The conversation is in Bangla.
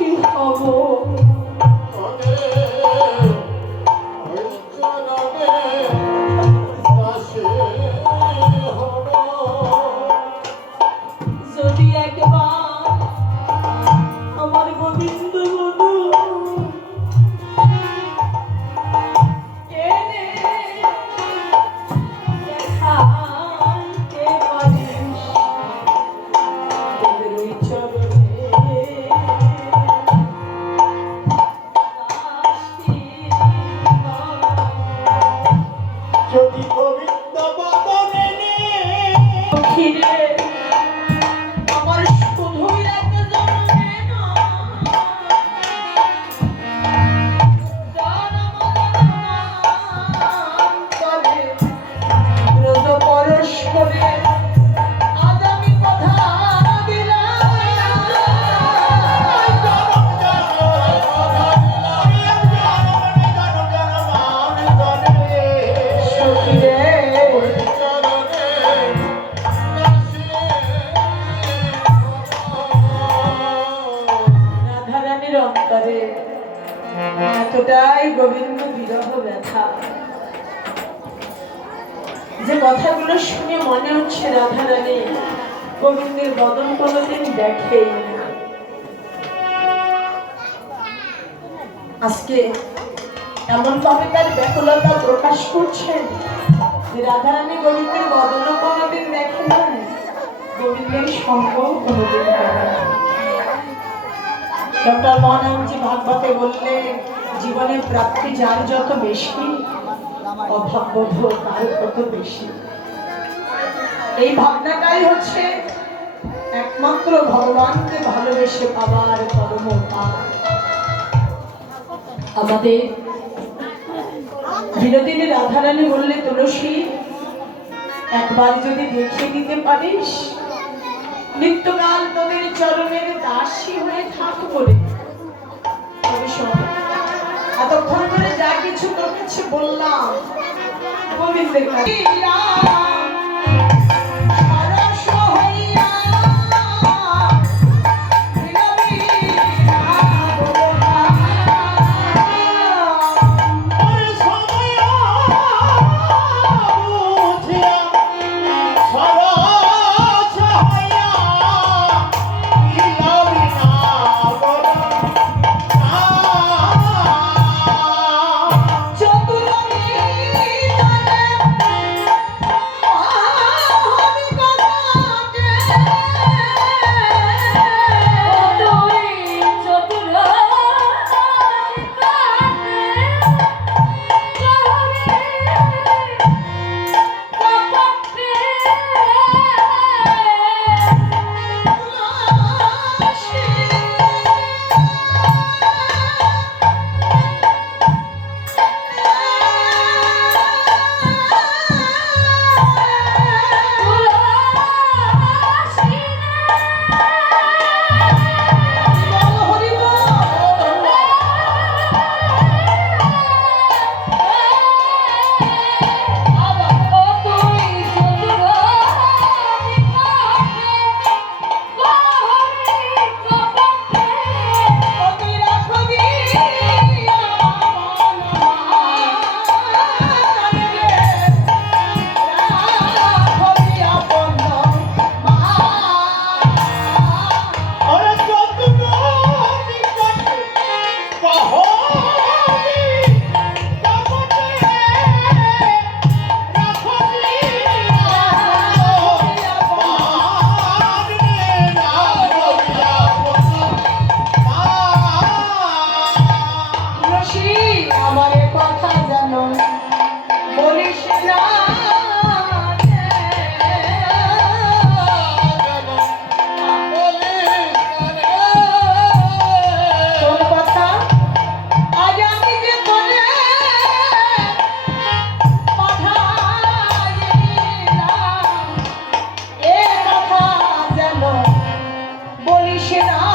দাসী হব যদি এতটাই গোবিন্দ বিরহ ব্যথা যে কথাগুলো শুনে মনে হচ্ছে রাধারানী, গোবিন্দের বদন কোনোদিন দেখেই। আজকে এমন ভাবে তার ব্যাকুলতা প্রকাশ করছেন যে রাধারানী গোবিন্দের বদন কোনোদিন দেখে না, গোবিন্দের সঙ্গ কোনোদিন করে না ডক্টর মহানামজি ভাগবতে বললে জীবনের প্রাপ্তি যার যত বেশি, অভাববোধ তার তত বেশি এই ভাবনাটাই হচ্ছে একমাত্র ভগবানকে ভালোবেসে পাওয়ার পরম। আমাদের বিনোদিনী রাধারানী বললে, তুলসী, একবার যদি দেখিয়ে নিতে পারিস নিত্যকাল তোদের চরণের দাসী হয়ে থাকব বলে এতক্ষণ ধরে যা কিছু তোর কাছে বললাম, গোবিন্দের কাছে। সেরা